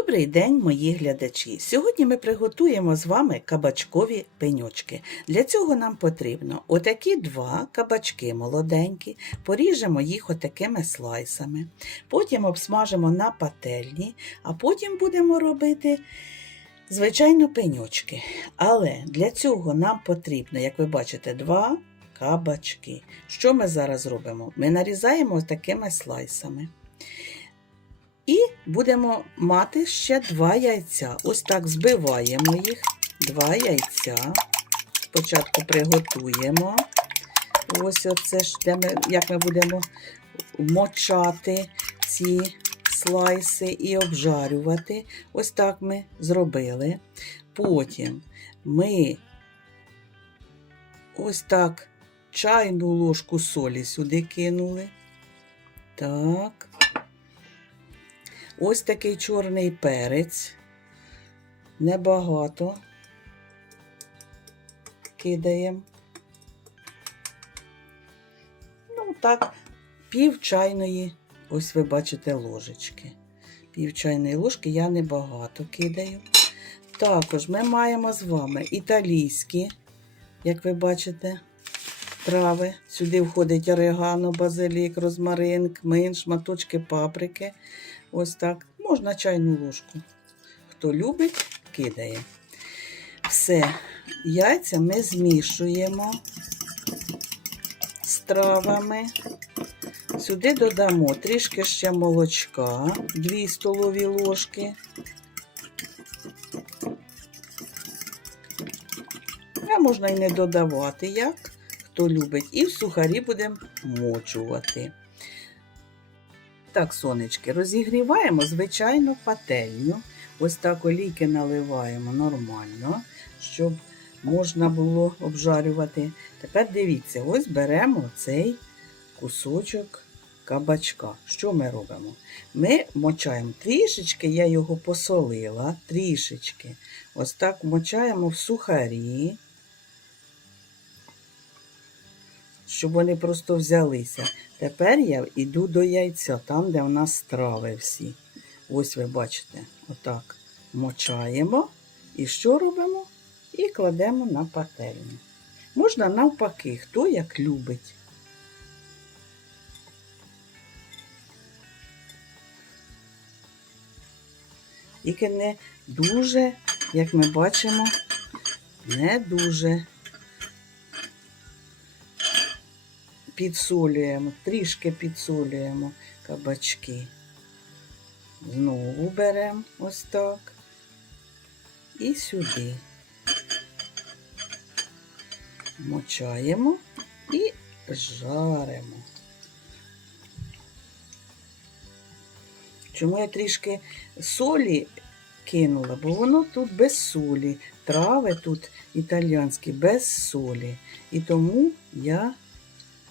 Добрий день, мої глядачі! Сьогодні ми приготуємо з вами кабачкові пеньочки. Для цього нам потрібно отакі два кабачки молоденькі, поріжемо їх отакими слайсами, потім обсмажимо на пательні, а потім будемо робити. Звичайно, пеньочки. Але для цього нам потрібно, як ви бачите, два кабачки. Що ми зараз робимо? Ми нарізаємо такими слайсами. Будемо мати ще два яйця. Ось так збиваємо їх. Два яйця. Спочатку приготуємо. Ось оце де ми, як ми будемо мочати ці слайси і обжарювати. Ось так ми зробили. Потім ми ось так чайну ложку солі сюди кинули. Так. Ось такий чорний перець. Небагато. Кидаємо. Ну, так, пів чайної, ось ви бачите, ложечки. Пів чайної ложки я небагато кидаю. Також ми маємо з вами італійські, як ви бачите, трави. Сюди входить орегано, базилік, розмарин, кмин, шматочки паприки. Ось так. Можна чайну ложку. Хто любить, кидає. Все, яйця ми змішуємо з травами. Сюди додамо трішки ще молочка, 2 столові ложки. А можна і не додавати, як хто любить. І в сухарі будемо мочувати. Так, сонечки, розігріваємо, звичайно, пательню. Ось так олійки наливаємо нормально, щоб можна було обжарювати. Тепер дивіться, ось беремо цей кусочок кабачка. Що ми робимо? Ми мочаємо трішечки, я його посолила, трішечки. Ось так мочаємо в сухарі, щоб вони просто взялися. Тепер я йду до яйця, там, де в нас страви всі. Ось ви бачите, отак мочаємо. І що робимо? І кладемо на пательню. Можна навпаки, хто як любить. Тільки не дуже, як ми бачимо, не дуже підсолюємо, трішки підсолюємо кабачки. Знову беремо ось так і сюди. Мочаємо і жаримо. Чому я трішки солі кинула? Бо воно тут без солі. Трави тут італіянські без солі. І тому я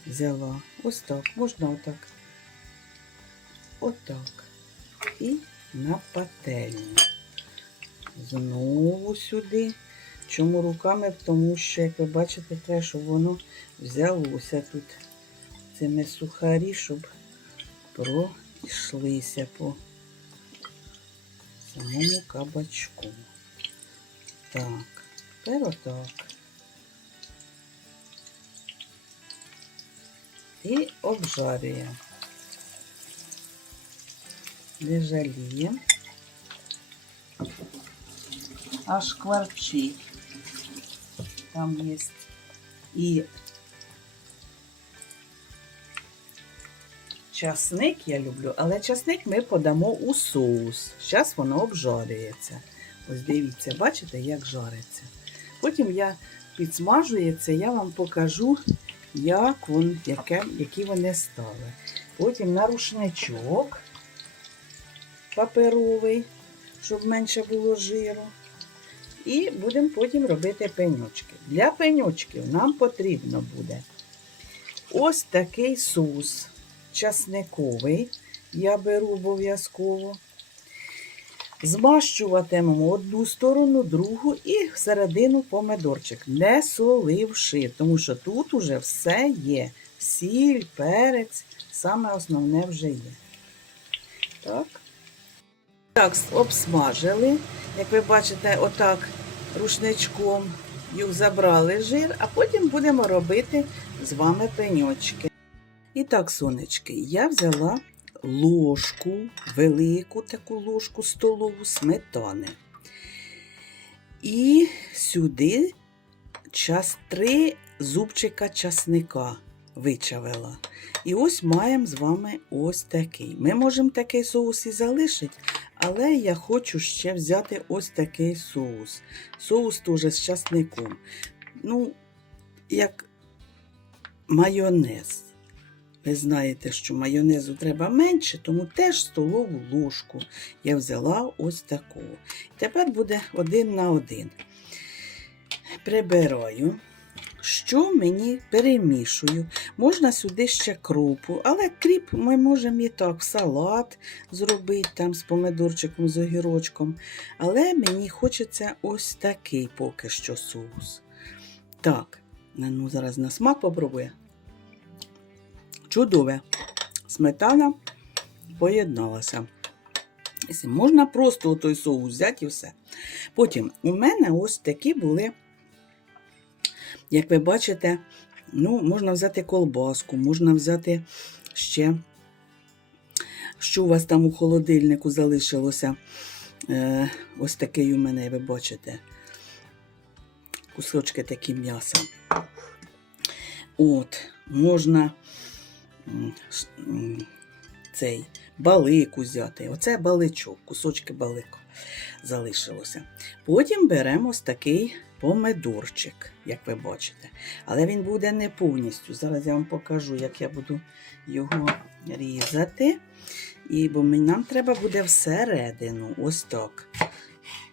взяла. Ось так, можна отак. Отак. І на пательню. Знову сюди. Чому руками? Тому що, як ви бачите, треба, щоб воно взялося тут цими сухарі, щоб пройшлися по самому кабачку. Так, тепер отак. І обжарюємо. Не жаліємо. Аж кварчить. Там є і часник я люблю, але часник ми подамо у соус. Зараз воно обжарюється. Ось дивіться, бачите, як жариться. Потім я підсмажується, я вам покажу, як вон, яке, які вони стали. Потім на рушничок паперовий, щоб менше було жиру. І будемо потім робити пеньочки. Для пеньочків нам потрібно буде ось такий соус часниковий. Я беру обов'язково. Змащуватимемо одну сторону, другу і всередину помидорчик, не соливши, тому що тут уже все є. Сіль, перець, саме основне вже є. Так. Так, обсмажили. Як ви бачите, отак рушничком їх забрали жир, а потім будемо робити з вами пеньочки. І так, сонечки, я взяла ложку, велику таку ложку столову сметани. І сюди час три зубчика часника вичавила. І ось маємо з вами ось такий. Ми можемо такий соус і залишити, але я хочу ще взяти ось такий соус. Соус теж з часником. Ну, як майонез. Ви знаєте, що майонезу треба менше, тому теж столову ложку я взяла ось таку. Тепер буде один на один. Прибираю. Що мені перемішую? Можна сюди ще крупу, але кріп ми можемо і так в салат зробити там з помидорчиком, з огірочком. Але мені хочеться ось такий поки що соус. Так, ну зараз на смак попробує. Чудове. Сметана поєдналася. Можна просто той соус взяти і все. Потім у мене ось такі були, як ви бачите, ну, можна взяти колбаску, можна взяти ще, що у вас там у холодильнику залишилося. Е, ось такий у мене, ви бачите, кусочки такі м'яса. От, можна цей балик взяти. Оце баличок, кусочки балику залишилося. Потім беремо ось такий помидорчик, як ви бачите. Але він буде не повністю. Зараз я вам покажу, як я буду його різати. І, бо нам треба буде всередину. Ось так.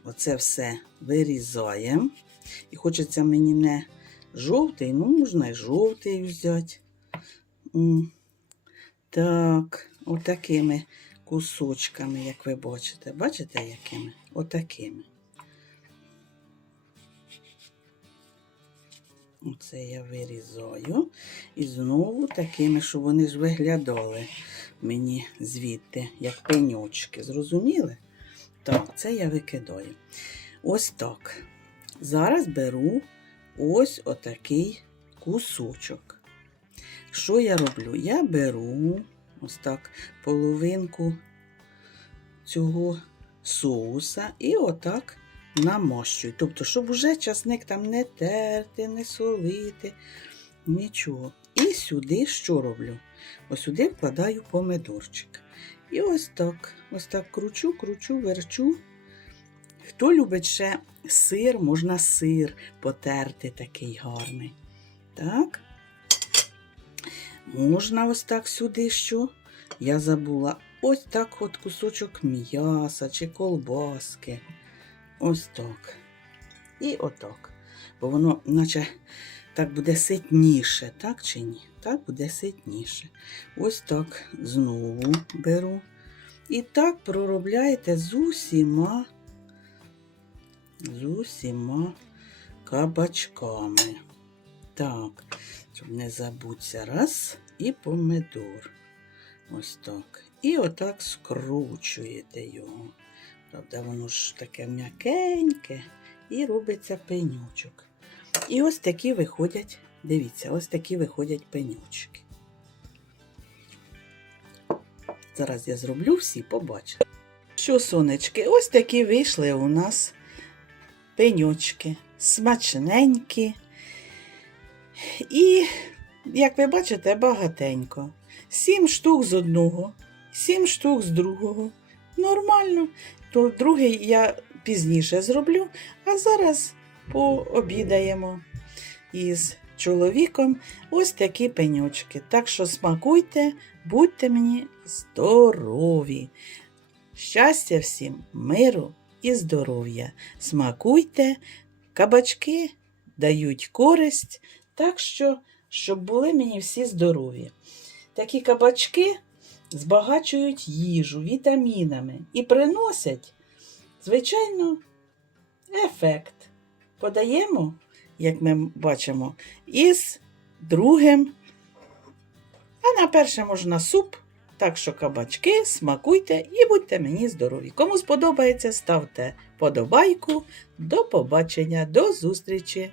Оце все вирізаємо. І хочеться мені не жовтий, ну можна і жовтий взяти. Так, отакими кусочками, як ви бачите. Бачите, якими? Отакими. Оце я вирізаю. І знову такими, щоб вони ж виглядали мені звідти, як пеньочки. Зрозуміли? Так, це я викидаю. Ось так. Зараз беру ось отакий кусочок. Що я роблю? Я беру ось так половинку цього соуса і отак намащую. Тобто, щоб уже часник там не терти, не солити, нічого. І сюди що роблю? Ось сюди вкладаю помидорчик. І ось так, ось так кручу, кручу, верчу. Хто любить ще сир, можна сир потерти такий гарний. Так. Можна ось так сюди що? Я забула. Ось так от кусочок м'яса чи колбаски. Ось так. І отак. Бо воно, наче так буде ситніше, так чи ні? Так буде ситніше. Ось так знову беру. І так проробляєте з усіма, з усіма кабачками. Так, щоб не забуться. Раз і помидор. Ось так. І отак скручуєте його. Правда, воно ж таке м'якеньке і робиться пенючок. І ось такі виходять, дивіться, ось такі виходять пенючки. Зараз я зроблю всі, побачите. Що, сонечки, ось такі вийшли у нас пенючки, смачненькі. І, як ви бачите, багатенько. Сім штук з одного, сім штук з другого. Нормально. То другий я пізніше зроблю, а зараз пообідаємо із чоловіком ось такі пеньочки. Так що смакуйте, будьте мені здорові. Щастя всім, миру і здоров'я. Смакуйте, кабачки дають користь, так що, щоб були мені всі здорові. Такі кабачки збагачують їжу вітамінами і приносять, звичайно, ефект. Подаємо, як ми бачимо, із другим. А на перше можна суп Так що кабачки, смакуйте і будьте мені здорові. Кому сподобається, ставте подобайку. До побачення, до зустрічі!